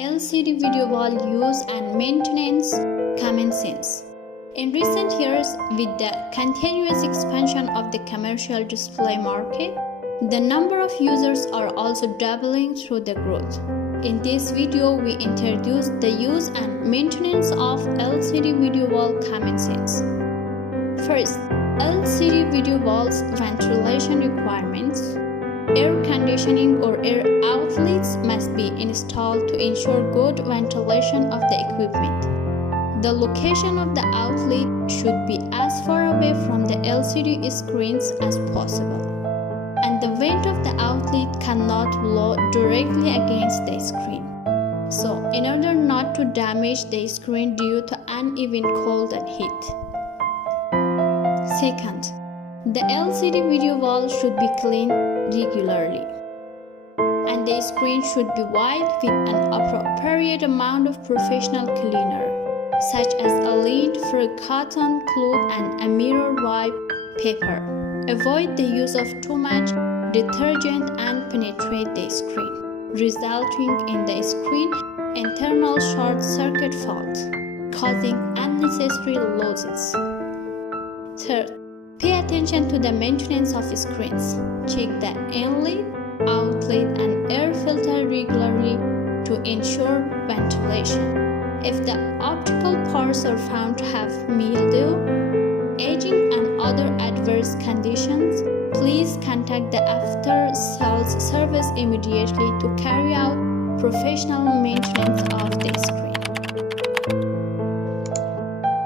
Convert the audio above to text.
LCD video wall use and maintenance common sense. In recent years, with the continuous expansion of the commercial display market, the number of users are also doubling through the growth. In this video, we introduce the use and maintenance of LCD video wall common sense. First, LCD video walls ventilation requirements. Air conditioning or air outlets must be installed to ensure good ventilation of the equipment. The location of the outlet should be as far away from the LCD screens as possible, and the vent of the outlet cannot blow directly against the screen. So, in order not to damage the screen due to uneven cold and heat. Second, the LCD video wall should be cleaned regularly, and the screen should be wiped with an appropriate amount of professional cleaner, such as a lint free cotton cloth and a mirror wipe paper. Avoid the use of too much detergent and penetrate the screen, resulting in the screen internal short circuit fault, causing unnecessary losses. Third, pay attention to the maintenance of screens. Check the inlet, outlet, and air filter regularly to ensure ventilation. If the optical parts are found to have mildew, aging, and other adverse conditions, please contact the after-sales service immediately to carry out professional maintenance of the screen.